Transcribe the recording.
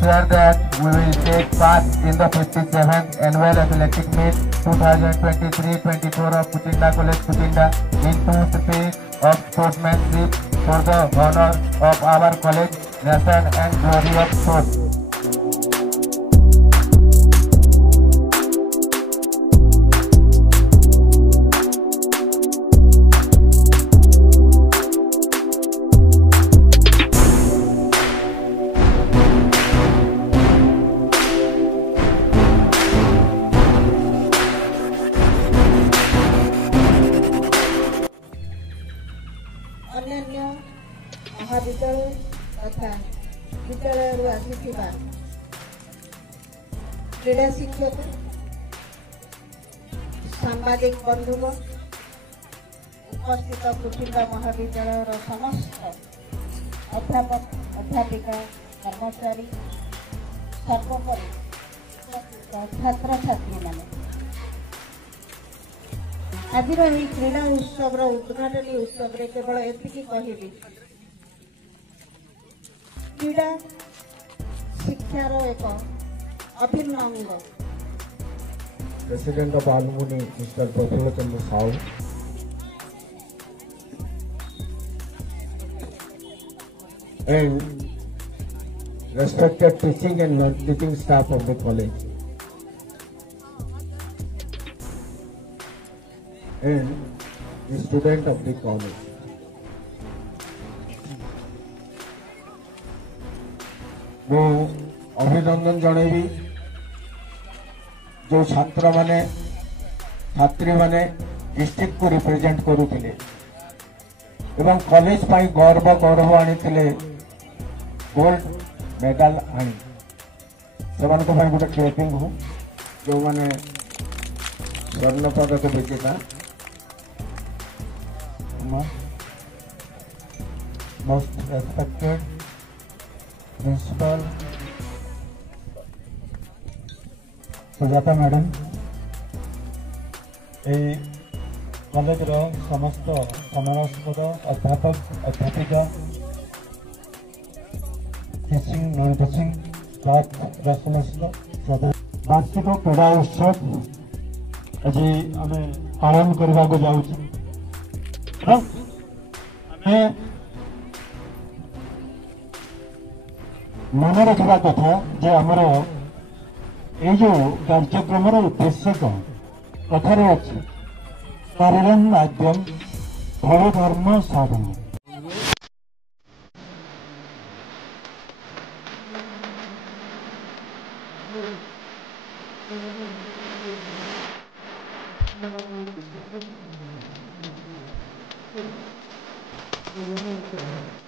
share that we will take part in the 57th Annual Athletic Meet 2023-24 of Kuchinda College, Kuchinda in two spirit of sportsmanship for the honor of our college, nation and glory of sport. अन्य महाविद्यालय तथा विद्यालय आसिथिबा क्रीड़ा शिक्षक सांबादिक बंधुग उपस्थित कुचिंदा महाविद्यालय समस्त अध्यापक अध्यापिका कर्मचारी सर्वोपरि छात्र छात्री माने आज क्रीड़ा उत्सव उद्घाटनी उत्सव केवल एतिकी कहबी क्रीड़ा शिक्षार एक अभिन्न अंग। President of Alumni, Mr. Prafula Chandra Sahu, and respected teaching and non-teaching staff of the college, and the student of the college. ମୁଁ ଅଭିନନ୍ଦନ ଜଣାଇବି जो छात्र माने छात्री माने डिस्ट्रिक्ट को रिप्रेजेंट करुथिले एवं कॉलेज पाई गर्व गौरव आनी गोल्ड मेडल आनी से गोटे क्लेपिंग हो जो माने स्वर्ण पदक विजेता most respected principal Sujata madam college समस्त सम्मानास्पद अध्यापक अध्यापिका टीचिंग नॉन टीचिंग स्टाफ समस्त वार्षिक क्रीड़ा उत्सव आज आम पालन करने को जाऊँ मन रखा कथा जे आमर ये जो कार्यक्रम उद्देश्य कथार अच्छी कार्यक्रम माध्यम फल धर्म साधन Thank you.